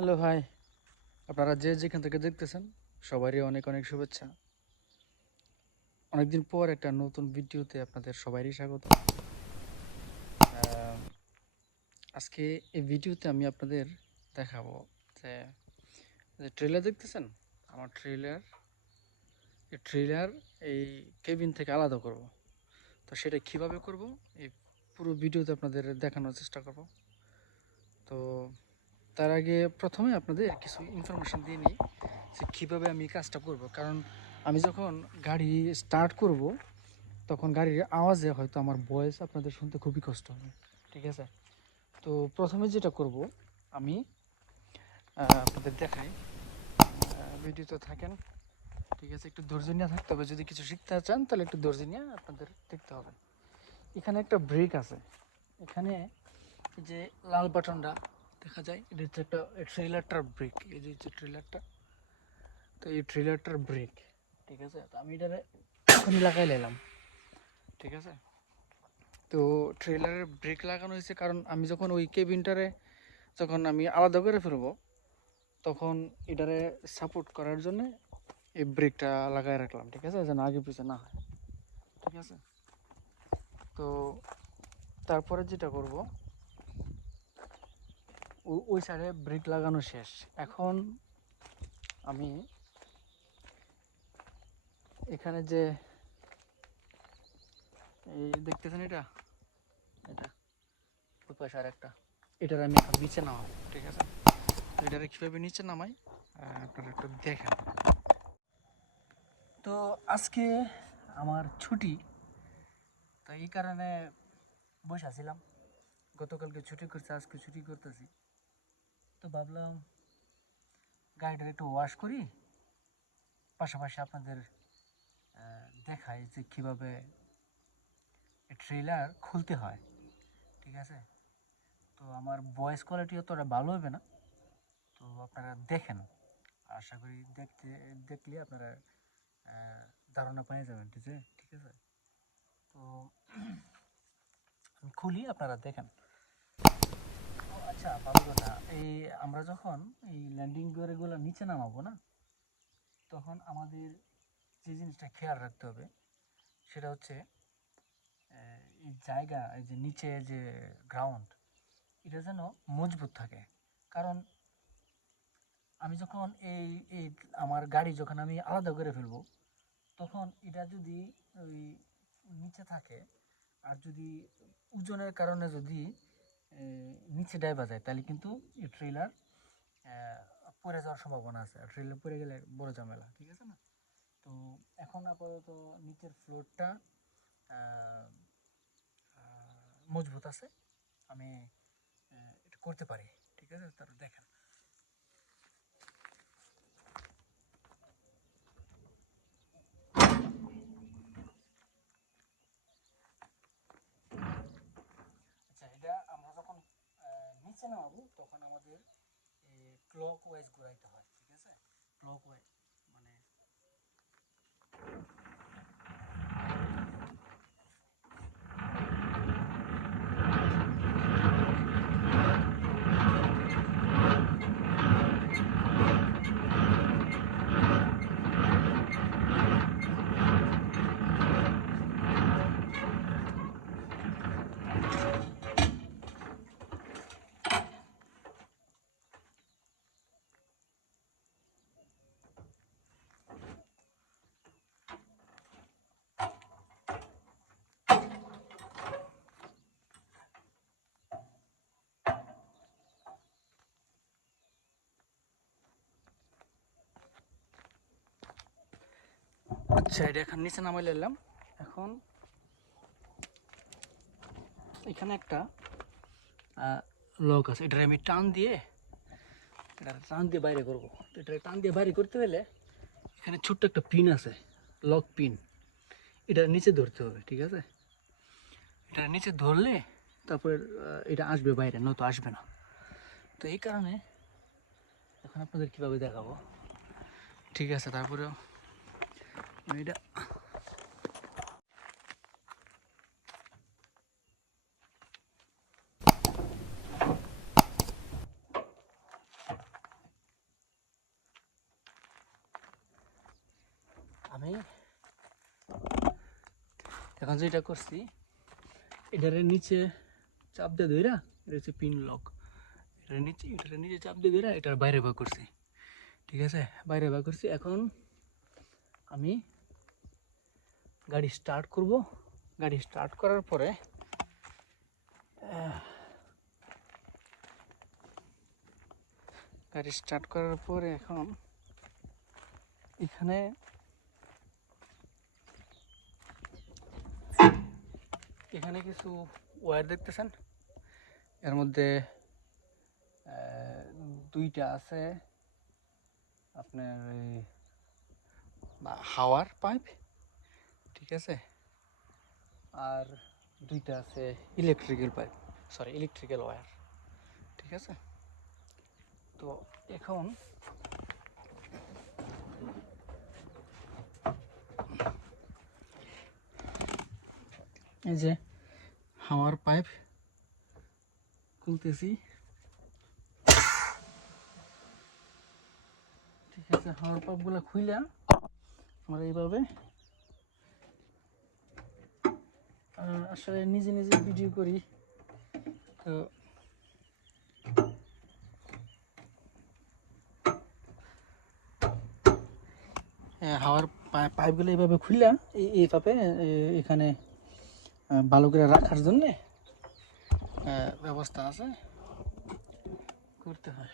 Hello ভাই, আপনারা যে যেখান থেকে দেখতেছেন সবারই অনেক অনেক শুভেচ্ছা। অনেকদিন পর একটা নতুন ভিডিওতে আপনাদের সবারই স্বাগত। আজকে এই ভিডিওতে আমি আপনাদের দেখাবো যে ট্রেলার দেখতেছেন, আমার ট্রেলার এই কেবিন থেকে আলাদা করব। তো সেটা কিভাবে করব এই পুরো ভিডিওতে আপনাদের দেখানোর চেষ্টা করব। তো তার আগে প্রথমে আপনাদের কিছু ইনফরমেশন দিয়ে নিই যে কীভাবে আমি কাজটা করব। কারণ আমি যখন গাড়ি স্টার্ট করব তখন গাড়ির আওয়াজে হয়তো আমার ভয়েস আপনাদের শুনতে খুবই কষ্ট হবে, ঠিক আছে? তো প্রথমে যেটা করব আমি আপনাদের দেখাই, ভিডিওতে থাকেন, ঠিক আছে? একটু ধৈর্য নিয়ে থাকতে হবে, যদি কিছু শিখতে চান তাহলে একটু ধৈর্য নিয়ে আপনাদের দেখতে হবে। এখানে একটা ব্রেক আছে, এখানে যে লাল বাটনটা দেখা যায়, এটা হচ্ছে একটা ট্রেলারটার ব্রেক। এই যে হচ্ছে ট্রেলারটা, তো এই ট্রেলারটার ব্রেক, ঠিক আছে? তো আমি এটারে এখনই লাগাই নিলাম, ঠিক আছে? তো ট্রেলারের ব্রেক লাগানো হয়েছে কারণ আমি যখন ওই কেবিনটারে যখন আমি আলাদা করে ফেলবো তখন এটারে সাপোর্ট করার জন্য এই ব্রেকটা লাগাই রাখলাম, ঠিক আছে? যেন আগে পিছনে না হয়, ঠিক আছে? তো তারপরে যেটা করব, ওই সাইডে ব্রেক লাগানো শেষ। এখন আমি এখানে যে এই দেখতেছেন এটা এটা ওই পাশে আর একটা, এটার আমি এখন নিচে নামাবো, ঠিক আছে? তো এটারে কীভাবে নিচে নামাই আপনারা একটু দেখেন। তো আজকে আমার ছুটি, তো এই কারণে বসে আছিলাম। গতকালকে ছুটি করছি, আজকে ছুটি করতেছি। তো ভাবলাম গাড়িটা একটু ওয়াশ করি, পাশাপাশি আপনাদের দেখাই যে কীভাবে ট্রেলার খুলতে হয়, ঠিক আছে? তো আমার ভয়েস কোয়ালিটি অতটা ভালো হবে না, তো আপনারা দেখেন, আশা করি দেখলে আপনারা ধারণা পেয়ে যাবেন, ঠিক আছে? ঠিক আছে, তো আমি খুলি, আপনারা দেখেন। ও আচ্ছা, ভালো কথা, এই আমরা যখন এই ল্যান্ডিং গিয়ারগুলো নিচে নামাবো না, তখন আমাদের যে জিনিসটা খেয়াল রাখতে হবে সেটা হচ্ছে এই জায়গা, এই যে নিচে যে গ্রাউন্ড, এটা যেন মজবুত থাকে। কারণ আমি যখন এই এই আমার গাড়ি যখন আমি আলাদা করে ফেলবো তখন এটা যদি ওই নিচে থাকে আর যদি ওজনের কারণে যদি নিচে ডাইবা যায় তাহলে কিন্তু এই ট্রেলার পড়ে যাওয়ার সম্ভাবনা আছে, আর ট্রেলার পড়ে গেলে বড় ঝামেলা, ঠিক আছে না? তো এখন আপাতত নিচের ফ্লোরটা মজবুত আছে, আমি এটা করতে পারি, ঠিক আছে? তারপর দেখেন। আচ্ছা, এটা আমরা যখন নিচে নামাবো তখন আমাদের ক্লক ওয়াইজ ঘোরাইতে হয়, ঠিক আছে? ক্লক ওয়াইজ মানে আচ্ছা, এটা এখন নিচে নামাই নিলাম। এখন এখানে একটা লক আছে, এটা আমি টান দিয়ে বাইরে করব। তো এটা টান দিয়ে বাইরে করতে হলে এখানে ছোট্ট একটা পিন আছে, লক পিন, এটা নিচে ধরতে হবে, ঠিক আছে? এটা নিচে ধরলে তারপর এটা আসবে বাইরে, নয়তো আসবে না। তো এই কারণে এখন আপনাদের কীভাবে দেখাবো, ঠিক আছে? তারপরেও এটা আমি এখন যেটা করছি, এটার নিচে চাপ দিয়ে ধরা, এটা হচ্ছে পিন লক, এটার নিচে চাপ দিয়ে ধরা এটার বাইরে ভাগ করছি। ঠিক আছে, বাইরে ভাগ করছি। এখন আমি গাড়ি স্টার্ট করব। গাড়ি স্টার্ট করার পরে এখন এখানে কিছু ওয়্যার দেখতেছেন, এর মধ্যে দুইটা আছে আপনার হাওয়ার পাইপ, ঠিক আছে, আর দুইটা আছে ইলেকট্রিক্যাল ওয়্যার, ঠিক আছে। তো এখন এই যে হাওয়ার পাইপ খুলতেছি, ঠিক আছে। হাওয়ার পাইপগুলো খুইলা আমরা এইভাবে আসলে নিজে নিজে ভিডিও করি, তো হাওয়ার পাইপগুলো এইভাবে খুললা এইভাবে এখানে ভালো করে রাখার জন্যে ব্যবস্থা আছে, করতে হয়।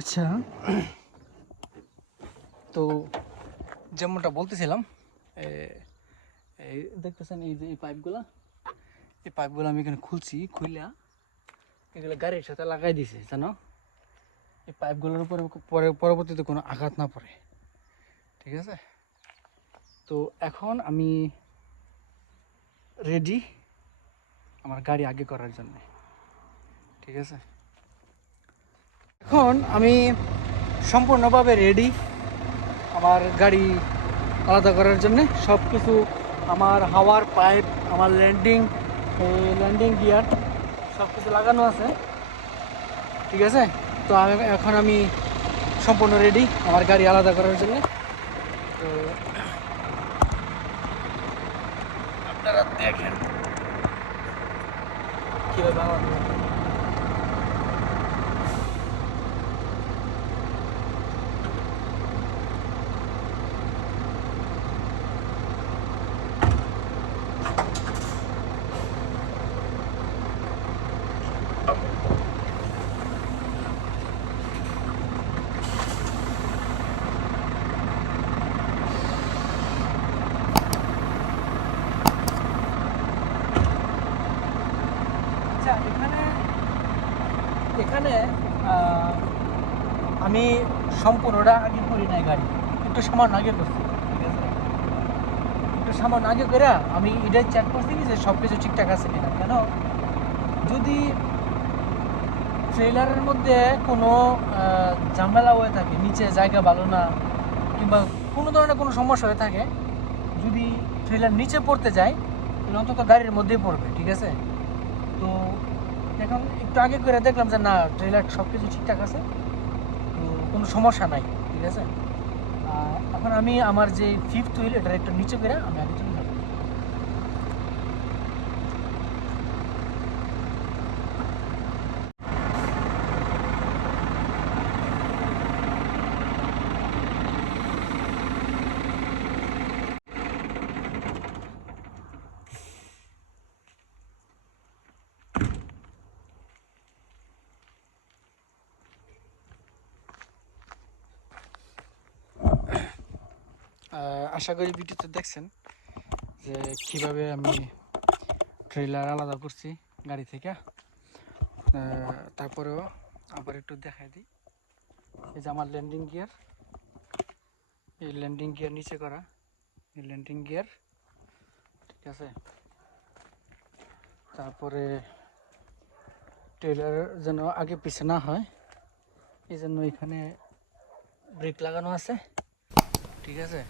আচ্ছা, তো যেমনটা বলতেছিলাম, এই দেখতেছেন এই যে এই পাইপগুলো আমি এখানে খুলছি, খুইলা এগুলো গাড়ির সাথে লাগাই দিছি, জানো, এই পাইপগুলোর উপরে পরবর্তীতে কোনো আঘাত না পড়ে, ঠিক আছে। তো এখন আমি রেডি আমার গাড়ি আগে করার জন্য, ঠিক আছে। এখন আমি সম্পূর্ণভাবে রেডি আমার গাড়ি আলাদা করার জন্যে। সব কিছু আমার হাওয়ার পাইপ, আমার ল্যান্ডিং গিয়ার সব কিছু লাগানো আছে, ঠিক আছে। তো এখন আমি সম্পূর্ণ রেডি আমার গাড়ি আলাদা করার জন্য। তো আপনারা দেখেন কীভাবে আলাদা। এখানে আমি সম্পূর্ণটা আগে করি নাই, গাড়ি একটু সামান্য আগে করছি, ঠিক আছে। একটু সামান্য আগে করে আমি এটাই চেক করছি যে সব কিছু ঠিকঠাক আছে কিনা। কেন, যদি ট্রেলারের মধ্যে কোনো ঝামেলা হয়ে থাকে, নিচে জায়গা ভালো না, কিংবা কোনো ধরনের কোনো সমস্যা হয়ে থাকে, যদি ট্রেলার নিচে পড়তে যায় তাহলে অন্তত গাড়ির মধ্যেই পড়বে, ঠিক আছে। তো এখন একটু আগে করে দেখলাম যে না, ট্রেলার সব কিছু ঠিকঠাক আছে, তো কোনো সমস্যা নাই, ঠিক আছে। এখন আমি আমার যে ফিফথ হুইল এটার একটু নিচে করে আমি আগে চলে যাবো। আশা করি ভিডিওতে দেখছেন যে কিভাবে আমি ট্রেলার আলাদা করছি গাড়ি থেকে। তারপরেও আবার একটু দেখাই দিই। এই যে আমার ল্যান্ডিং গিয়ার, এই ল্যান্ডিং গিয়ার নিচে করা, এই ল্যান্ডিং গিয়ার, ঠিক আছে। তারপরে ট্রেলার যেন আগে পিছে না হয় এই জন্য এখানে ব্রেক লাগানো আছে, ঠিক আছে।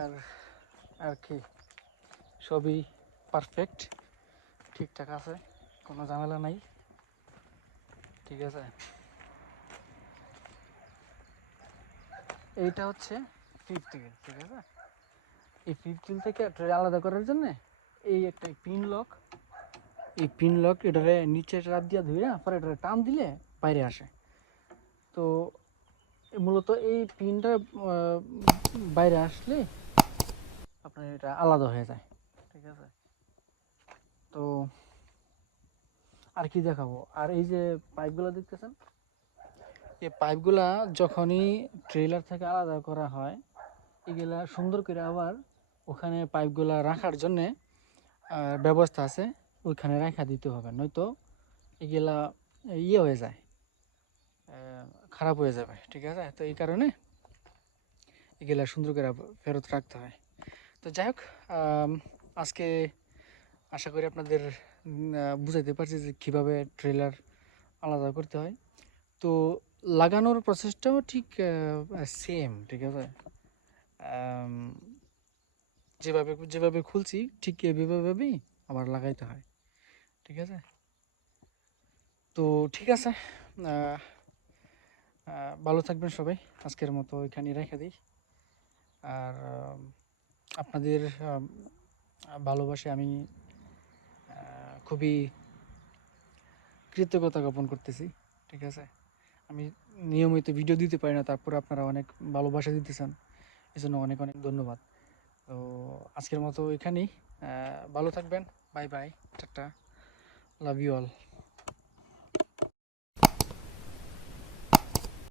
আর আর কি সবই পারফেক্ট, ঠিকঠাক আছে, কোনো ঝামেলা নাই, ঠিক আছে। এইটা হচ্ছে ফিফথ হুইল, ঠিক আছে। এই ফিফথ হুইল থেকে ট্রে আলাদা করার জন্য এই একটা পিন লক, এই পিন লক এটারে নিচে রাত দিয়া ধুইরা পরে এটারে টান দিলে বাইরে আসে। তো মূলত এই পিনটা বাইরে আসলে আপনার এটা আলাদা হয়ে যায়, ঠিক আছে। তো আর কি দেখাবো, আর এই যে পাইপগুলো দেখতেছেন, এই পাইপগুলা যখনই ট্রেলার থেকে আলাদা করা হয় এগুলা সুন্দর করে আবার ওখানে পাইপগুলা রাখার জন্যে ব্যবস্থা আছে, ওইখানে রাখা দিতে হবে, নয়তো এগুলা ইয়ে হয়ে যায়, খারাপ হয়ে যাবে, ঠিক আছে। তো এই কারণে এগুলা সুন্দর করে ফেরত রাখতে হয়। তো যাই হোক, আজকে আশা করি আপনাদের বুঝাইতে পারছি যে কীভাবে ট্রেলার আলাদা করতে হয়। তো লাগানোর প্রসেসটাও ঠিক সেম, ঠিক আছে। যেভাবে যেভাবে খুলছি ঠিক এভাবেই আবার লাগাইতে হয়, ঠিক আছে। তো ঠিক আছে, ভালো থাকবেন সবাই, আজকের মতো এখানেই রেখে দিই। আর আপনাদের ভালোবাসে আমি খুবই কৃতজ্ঞতা জ্ঞাপন করতেছি, ঠিক আছে। আমি নিয়মিত ভিডিও দিতে পারি না, তারপরে আপনারা অনেক ভালোবাসা দিতেছেন, এই জন্য অনেক অনেক ধন্যবাদ। তো আজকের মতো এখানেই, ভালো থাকবেন, bye bye, tata, love you all.